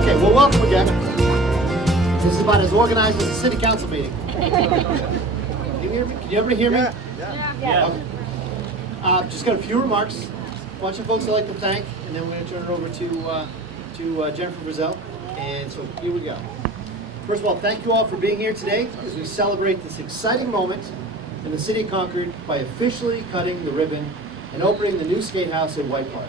Okay, well, welcome again. This is about as organized as a city council meeting. Can you hear me? Can you ever hear me? Yeah. Okay. Just got a few remarks. A bunch of folks I'd like to thank, and then we're going to turn it over to Jennifer Frizzell. And so here we go. First of all, thank you all for being here today as we celebrate this exciting moment in the city of Concord by officially cutting the ribbon and opening the new skate house at White Park.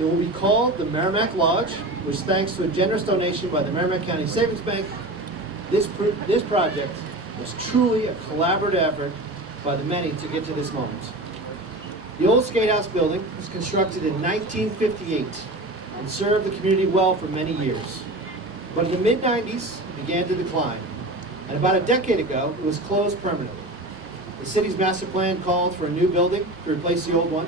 It will be called the Merrimack Lodge, which, thanks to a generous donation by the Merrimack County Savings Bank, this project was truly a collaborative effort by the many to get to this moment. The old skate house building was constructed in 1958 and served the community well for many years. But in the mid-90s, it began to decline, and about a decade ago, it was closed permanently. The city's master plan called for a new building to replace the old one.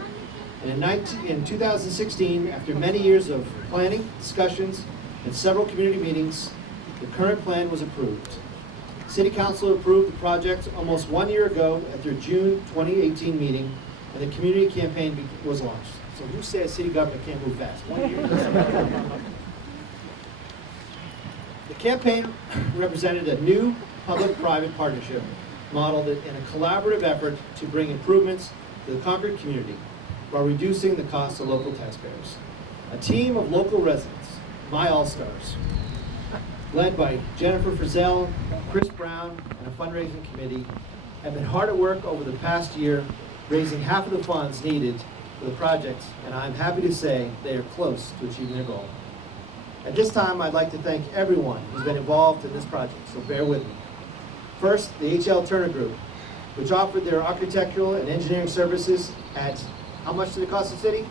And in 2016, after many years of planning, discussions, and several community meetings, the current plan was approved. City Council approved the project almost 1 year ago at their June 2018 meeting, and the community campaign was launched. So who says city government can't move fast? 1 year. The campaign represented a new public-private partnership model in a collaborative effort to bring improvements to the Concord community while reducing the cost of local taxpayers. A team of local residents, my all-stars, led by Jennifer Frizzell, Chris Brown, and a fundraising committee, have been hard at work over the past year, raising half of the funds needed for the project, and I'm happy to say they are close to achieving their goal. At this time, I'd like to thank everyone who's been involved in this project, so bear with me. First, the H.L. Turner Group, which offered their architectural and engineering services at, how much did it cost the city?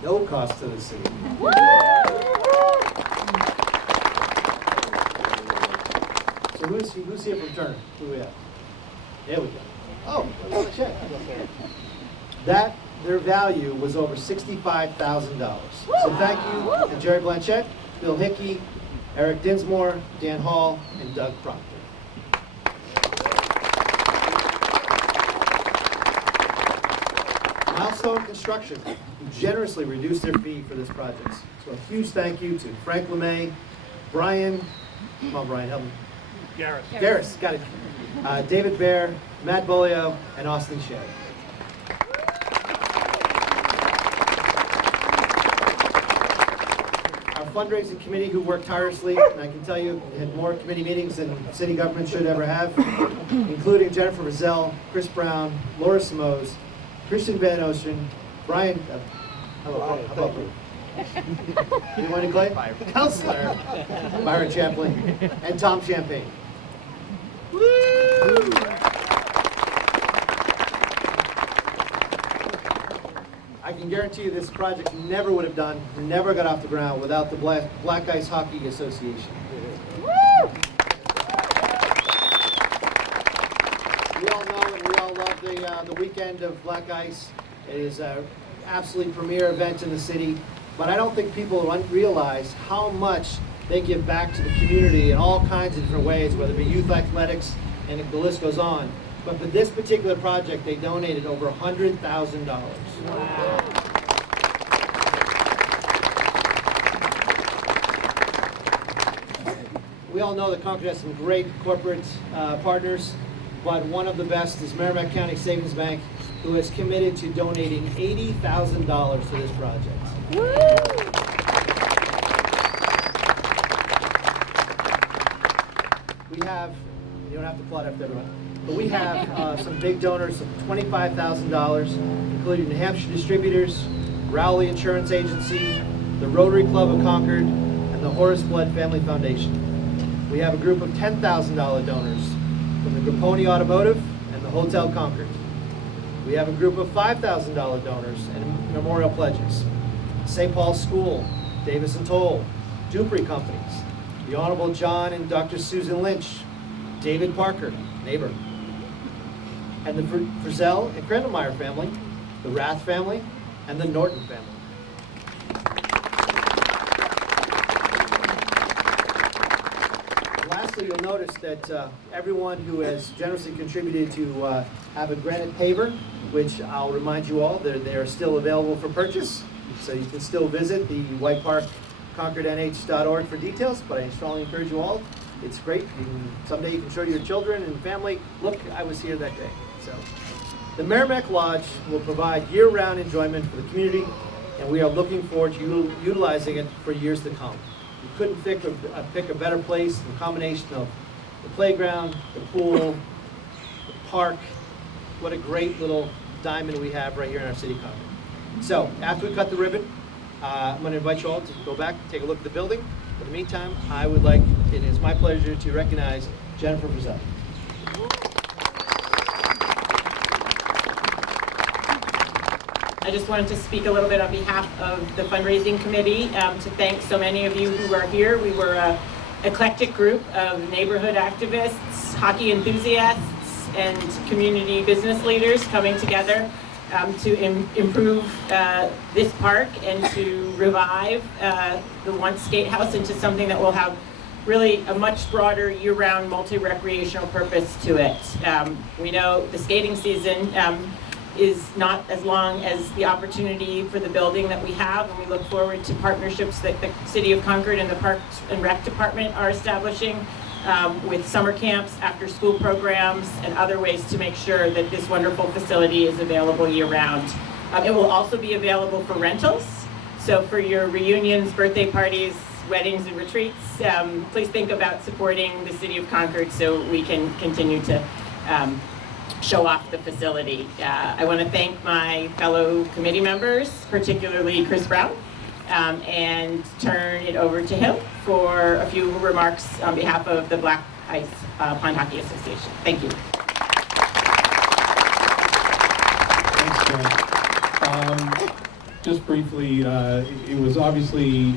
No cost to the city. So who's here from Turner? Who we have? There we go. Oh, let's check. Their value was over $65,000. So thank you to Jerry Blanchett, Bill Hickey, Eric Dinsmore, Dan Hall, and Doug Proctor. Milestone Construction, who generously reduced their fee for this project. So a huge thank you to Frank LeMay, Brian, come on Brian, help me. Garris, got it. David Baer, Matt Bolio, and Austin Shea. Our fundraising committee, who worked tirelessly, and I can tell you, had more committee meetings than city government should ever have, including Jennifer Frizzell, Chris Brown, Laura Simoes, Christian Van Ocean, Brian, how about you? You want to claim? Counselor, Byron Chaplin, and Tom Champagne. Woo! I can guarantee you this project never would have done, never got off the ground without the Black Ice Hockey Association. Woo! We all know and we all love the weekend of Black Ice. It is an absolutely premier event in the city, but I don't think people realize how much they give back to the community in all kinds of different ways, whether it be youth athletics, and the list goes on. But for this particular project, they donated over $100,000. Wow. We all know that Concord has some great corporate partners, but one of the best is Merrimack County Savings Bank, who has committed to donating $80,000 to this project. Woo! We have, you don't have to plot after everyone, but we have some big donors of $25,000, including New Hampshire Distributors, Rowley Insurance Agency, the Rotary Club of Concord, and the Horace Blood Family Foundation. We have a group of $10,000 donors from the Grapponi Automotive and the Hotel Concord. We have a group of $5,000 donors and memorial pledges. St. Paul's School, Davis and Toll, Dupree Companies, the Honorable John and Dr. Susan Lynch, David Parker, neighbor, and the Frizzell and Krendelmeyer family, the Rath family, and the Norton family. Lastly, you'll notice that everyone who has generously contributed to have a granite paver, which I'll remind you all that they are still available for purchase. So you can still visit the White Park ConcordNH.org for details, but I strongly encourage you all. It's great. Someday you can show your children and family, look, I was here that day. So, the Merrimack Lodge will provide year-round enjoyment for the community, and we are looking forward to utilizing it for years to come. We couldn't pick a better place, the combination of the playground, the pool, the park. What a great little diamond we have right here in our city Concord. So, after we cut the ribbon, I'm going to invite you all to go back and take a look at the building. In the meantime, it is my pleasure to recognize Jennifer Frizzell. I just wanted to speak a little bit on behalf of the fundraising committee to thank so many of you who are here. We were an eclectic group of neighborhood activists, hockey enthusiasts, and community business leaders coming together to improve this park and to revive the once skate house into something that will have really a much broader year-round multi-recreational purpose to it. We know the skating season is not as long as the opportunity for the building that we have, and we look forward to partnerships that the City of Concord and the Parks and Rec Department are establishing with summer camps, after-school programs, and other ways to make sure that this wonderful facility is available year-round. It will also be available for rentals, so for your reunions, birthday parties, weddings, and retreats, please think about supporting the City of Concord so we can continue to show off the facility. I want to thank my fellow committee members, particularly Chris Brown, and turn it over to him for a few remarks on behalf of the Black Ice Pond Hockey Association. Thank you. Thanks, Jen. Just briefly, it was obviously,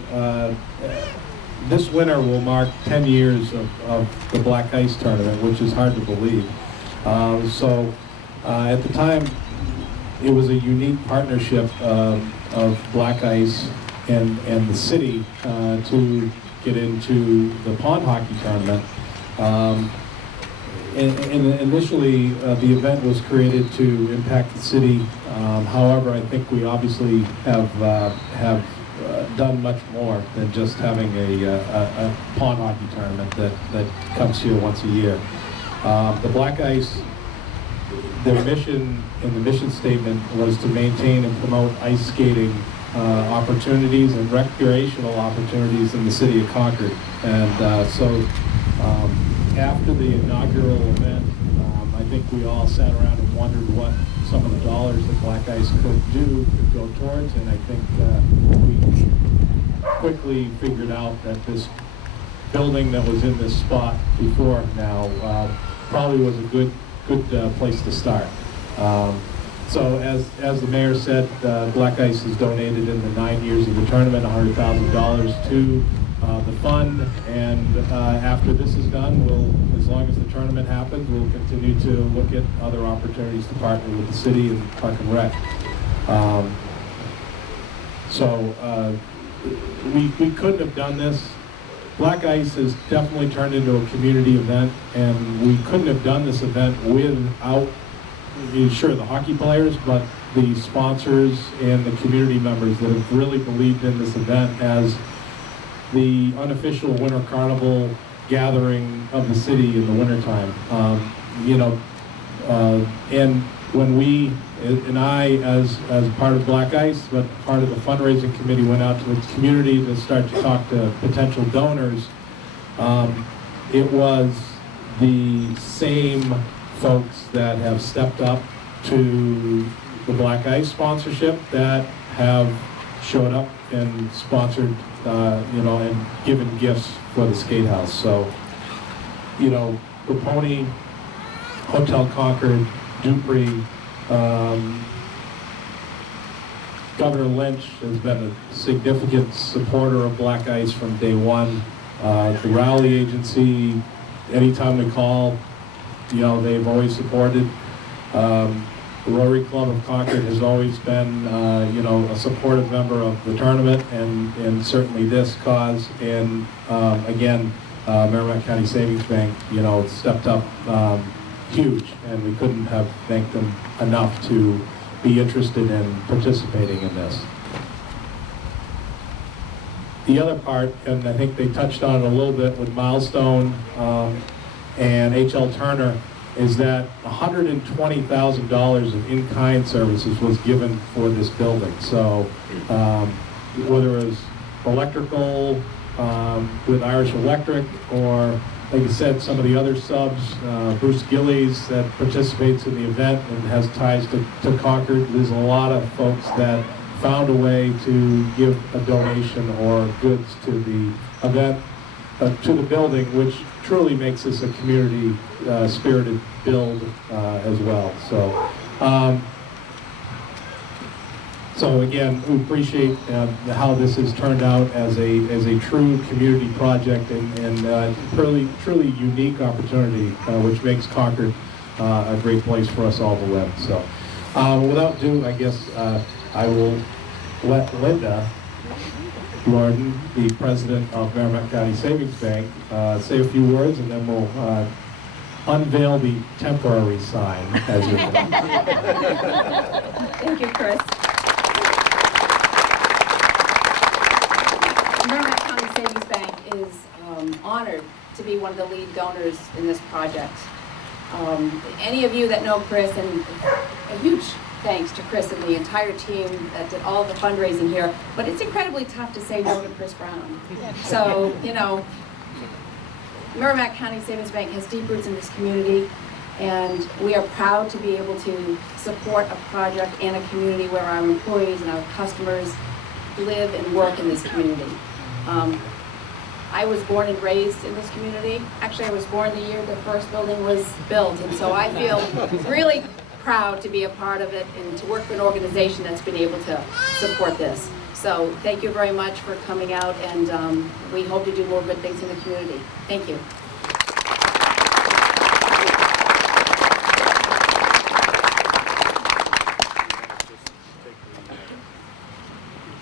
this winter will mark 10 years of the Black Ice tournament, which is hard to believe. At the time, it was a unique partnership of Black Ice and the city to get into the pond hockey tournament. Initially, the event was created to impact the city. However, I think we obviously have done much more than just having a pond hockey tournament that comes here once a year. The Black Ice, their mission in the mission statement was to maintain and promote ice skating opportunities and recreational opportunities in the city of Concord. And after the inaugural event, I think we all sat around and wondered what some of the dollars that Black Ice could go towards, and I think we quickly figured out that this building that was in this spot before now probably was a good place to start. So as the mayor said, Black Ice has donated in the 9 years of the tournament $100,000 to the fund, and after this is done, as long as the tournament happens, we'll continue to look at other opportunities to partner with the city and Park and Rec. We couldn't have done this. Black Ice has definitely turned into a community event, and we couldn't have done this event without, sure, the hockey players, but the sponsors and the community members that have really believed in this event as the unofficial winter carnival gathering of the city in the wintertime. And when we, and I as part of Black Ice, but part of the fundraising committee, went out to the community to start to talk to potential donors, it was the same folks that have stepped up to the Black Ice sponsorship that have showed up and sponsored, and given gifts for the skate house. So, the Pony, Hotel Concord, Dupree, Governor Lynch has been a significant supporter of Black Ice from day one. The Rowley Agency, anytime we call, they've always supported. The Rotary Club of Concord has always been, a supportive member of the tournament and certainly this cause. And again, Merrimack County Savings Bank, stepped up huge, and we couldn't have thanked them enough to be interested in participating in this. the other part, and I think they touched on it a little bit with Milestone and H.L. Turner, is that $120,000 of in-kind services was given for this building. So whether it was electrical with Irish Electric, or like I said, some of the other subs, Bruce Gillies that participates in the event and has ties to Concord. There's a lot of folks that found a way to give a donation or goods to the event, to the building, which truly makes this a community spirited build as well. So again, we appreciate how this has turned out as a true community project and truly unique opportunity, which makes Concord a great place for us all to live. So without ado, I guess I will let Linda Gordon, the president of Merrimack County Savings Bank, say a few words, and then we'll unveil the temporary sign as usual. Thank you, Chris. Merrimack County Savings Bank is honored to be one of the lead donors in this project. Any of you that know Chris, and a huge thanks to Chris and the entire team that did all the fundraising here, but it's incredibly tough to say no to Chris Brown. So, you know, Merrimack County Savings Bank has deep roots in this community, and we are proud to be able to support a project and a community where our employees and our customers live and work in this community. I was born and raised in this community. Actually, I was born the year the first building was built, and so I feel really proud to be a part of it and to work for an organization that's been able to support this. So thank you very much for coming out, and we hope to do more good things in the community. Thank you.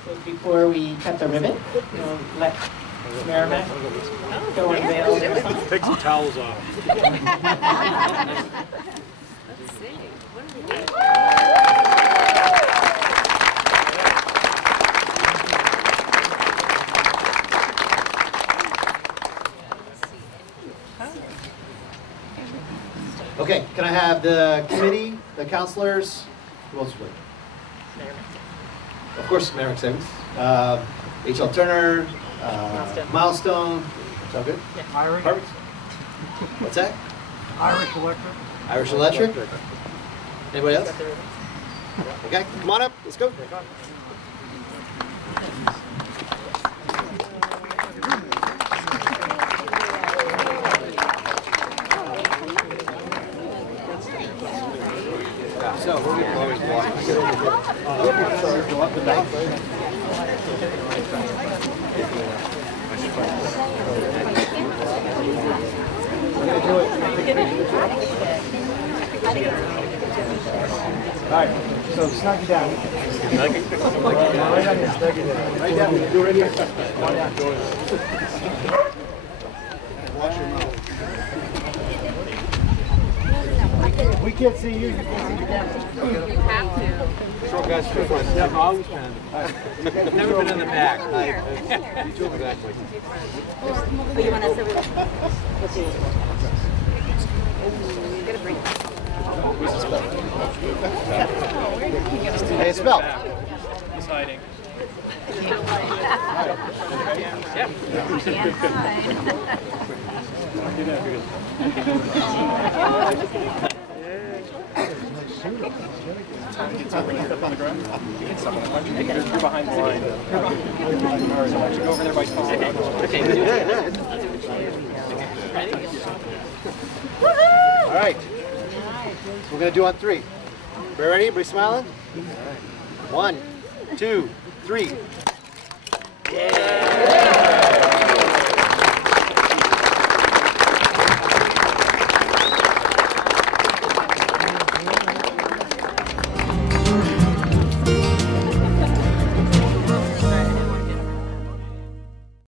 So before we cut the ribbon, we'll let Merrimack go unveil their sign. Take some towels off. Let's see. What do we do? Okay, can I have the committee, the counselors, who else would? Of course, Merrimack Savings, H.L. Turner, Milestone. Sound good? Yeah. Irish. Perfect. What's that? Irish Electric. Irish Electric. Anybody else? Okay, come on up. Let's go. So, we're always walking. Go up the back. All right, so snug it down. Right down here, snug it down. Right down here. Do it right here. Wash your mouth. We can't see you, you can't see the camera. You have to. Short guys, quick ones. Yeah, I always can. I've never been in the back. You too, exactly. Oh, you want us over there? Let's see. Get a break. Hey, it's spelled. He's hiding. Step on the ground. You get someone. You're behind the line. Go over there by phone. All right. We're going to do on three. Everybody ready? Everybody smiling? 1, 2, 3.